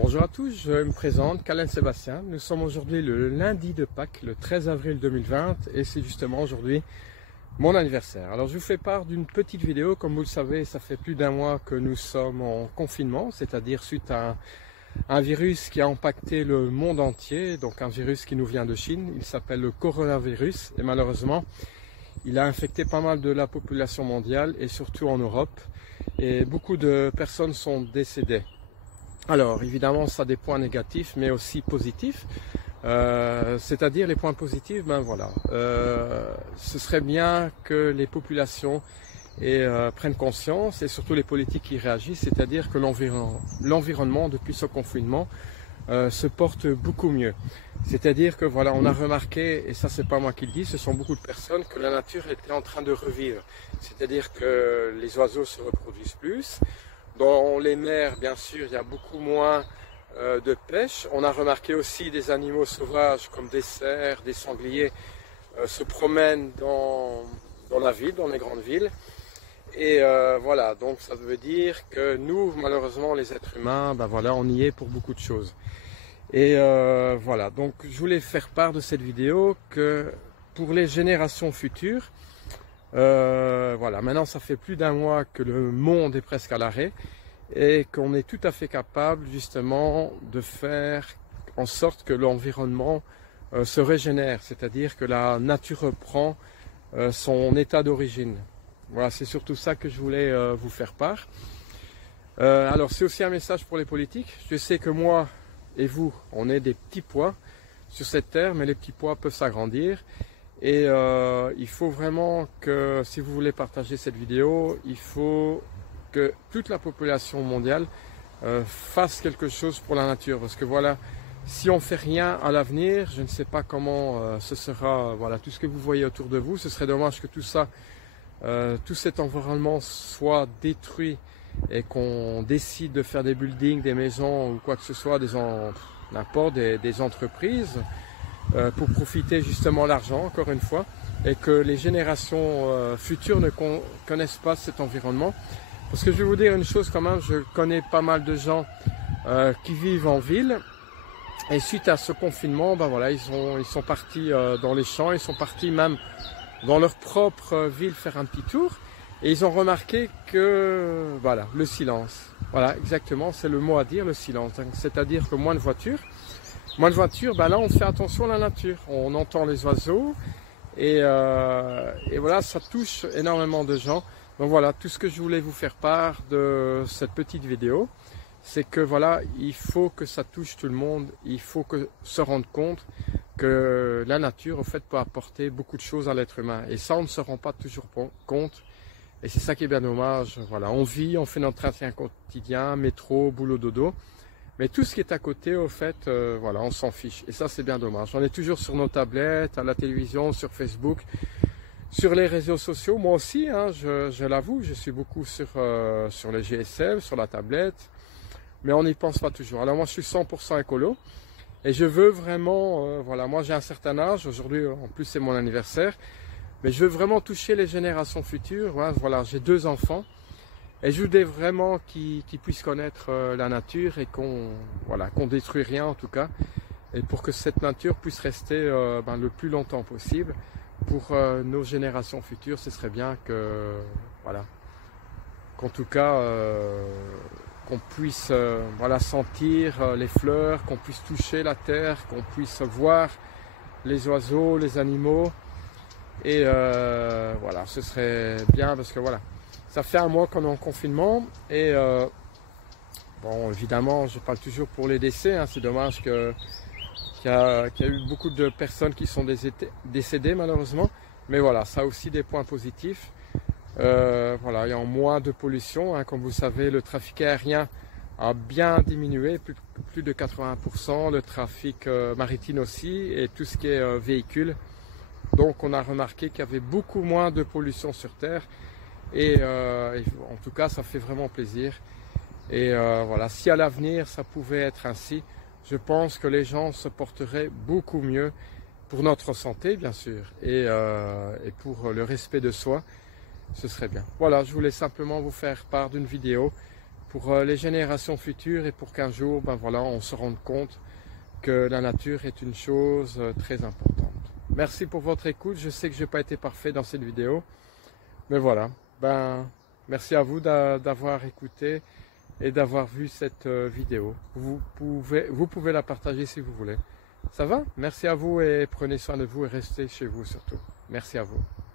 Bonjour à tous, je me présente, Calin Sébastien. Nous sommes aujourd'hui le lundi de Pâques, le 13 avril 2020, et c'est justement aujourd'hui mon anniversaire. Alors je vous fais part d'une petite vidéo. Comme vous le savez, ça fait plus d'un mois que nous sommes en confinement, c'est-à-dire suite à un virus qui a impacté le monde entier, donc un virus qui nous vient de Chine. Il s'appelle le coronavirus et malheureusement, il a infecté pas mal de la population mondiale et surtout en Europe. Et beaucoup de personnes sont décédées. Alors évidemment, ça a des points négatifs mais aussi positifs. C'est-à-dire les points positifs, ben voilà, ce serait bien que les populations prennent conscience et surtout les politiques qui réagissent, c'est-à-dire que l'environnement depuis ce confinement se porte beaucoup mieux. C'est-à-dire que voilà, on a remarqué, et ça c'est pas moi qui le dis, ce sont beaucoup de personnes, que la nature était en train de revivre. C'est-à-dire que les oiseaux se reproduisent plus. Dans les mers, bien sûr, il y a beaucoup moins de pêche. On a remarqué aussi des animaux sauvages comme des cerfs, des sangliers se promènent dans la ville, dans les grandes villes. Et voilà, donc ça veut dire que nous, malheureusement, les êtres humains, ben voilà, on y est pour beaucoup de choses. Et voilà, donc je voulais faire part de cette vidéo que pour les générations futures, voilà, maintenant ça fait plus d'un mois que le monde est presque à l'arrêt et qu'on est tout à fait capable justement de faire en sorte que l'environnement se régénère, c'est-à-dire que la nature reprend son état d'origine. Voilà, c'est surtout ça que je voulais vous faire part. Alors c'est aussi un message pour les politiques. Je sais que moi et vous, on est des petits pois sur cette terre, mais les petits pois peuvent s'agrandir. Et il faut vraiment que, si vous voulez partager cette vidéo, il faut que toute la population mondiale fasse quelque chose pour la nature. Parce que voilà, si on ne fait rien à l'avenir, je ne sais pas comment ce sera, voilà, tout ce que vous voyez autour de vous. Ce serait dommage que tout ça, tout cet environnement soit détruit et qu'on décide de faire des buildings, des maisons ou quoi que ce soit, n'importe, des entreprises. Pour profiter justement de l'argent, encore une fois, et que les générations futures ne connaissent pas cet environnement. Parce que je vais vous dire une chose quand même, je connais pas mal de gens qui vivent en ville, et suite à ce confinement, ben voilà, ils sont partis dans les champs, ils sont partis même dans leur propre ville faire un petit tour, et ils ont remarqué que, voilà, le silence, voilà, exactement, c'est le mot à dire, le silence, c'est-à-dire que moins de voitures, ben là on fait attention à la nature, on entend les oiseaux et voilà, ça touche énormément de gens. Donc voilà, tout ce que je voulais vous faire part de cette petite vidéo, c'est que voilà, il faut que ça touche tout le monde, il faut se rendre compte que la nature, au fait, peut apporter beaucoup de choses à l'être humain. Et ça, on ne se rend pas toujours compte. Et c'est ça qui est bien dommage. Voilà, on vit, on fait notre entretien quotidien, métro, boulot, dodo. Mais tout ce qui est à côté, au fait, voilà, on s'en fiche. Et ça, c'est bien dommage. On est toujours sur nos tablettes, à la télévision, sur Facebook, sur les réseaux sociaux. Moi aussi, hein, je l'avoue, je suis beaucoup sur les GSM, sur la tablette. Mais on n'y pense pas toujours. Alors moi, je suis 100% écolo. Et je veux vraiment, voilà, moi j'ai un certain âge. Aujourd'hui, en plus, c'est mon anniversaire. Mais je veux vraiment toucher les générations futures. Voilà, j'ai 2 enfants. Et je voudrais vraiment qu'ils puissent connaître la nature et qu'on détruit rien en tout cas. Et pour que cette nature puisse rester le plus longtemps possible. Pour nos générations futures, ce serait bien que, voilà, qu'en tout cas, qu'on puisse sentir les fleurs, qu'on puisse toucher la terre, qu'on puisse voir les oiseaux, les animaux. Et voilà, ce serait bien parce que voilà. Ça fait un mois qu'on est en confinement et bon, évidemment, je parle toujours pour les décès. Hein, c'est dommage qu'il y a eu beaucoup de personnes qui sont décédées malheureusement. Mais voilà, ça a aussi des points positifs. Voilà, il y a moins de pollution. Hein, comme vous savez, le trafic aérien a bien diminué, plus de 80%. Le trafic maritime aussi et tout ce qui est véhicule. Donc, on a remarqué qu'il y avait beaucoup moins de pollution sur Terre. Et en tout cas, ça fait vraiment plaisir. Et voilà, si à l'avenir, ça pouvait être ainsi, je pense que les gens se porteraient beaucoup mieux pour notre santé, bien sûr, et pour le respect de soi, ce serait bien. Voilà, je voulais simplement vous faire part d'une vidéo pour les générations futures et pour qu'un jour, ben voilà, on se rende compte que la nature est une chose très importante. Merci pour votre écoute. Je sais que je n'ai pas été parfait dans cette vidéo, mais voilà. Ben, merci à vous d'avoir écouté et d'avoir vu cette vidéo. Vous pouvez la partager si vous voulez. Ça va? Merci à vous et prenez soin de vous et restez chez vous surtout. Merci à vous.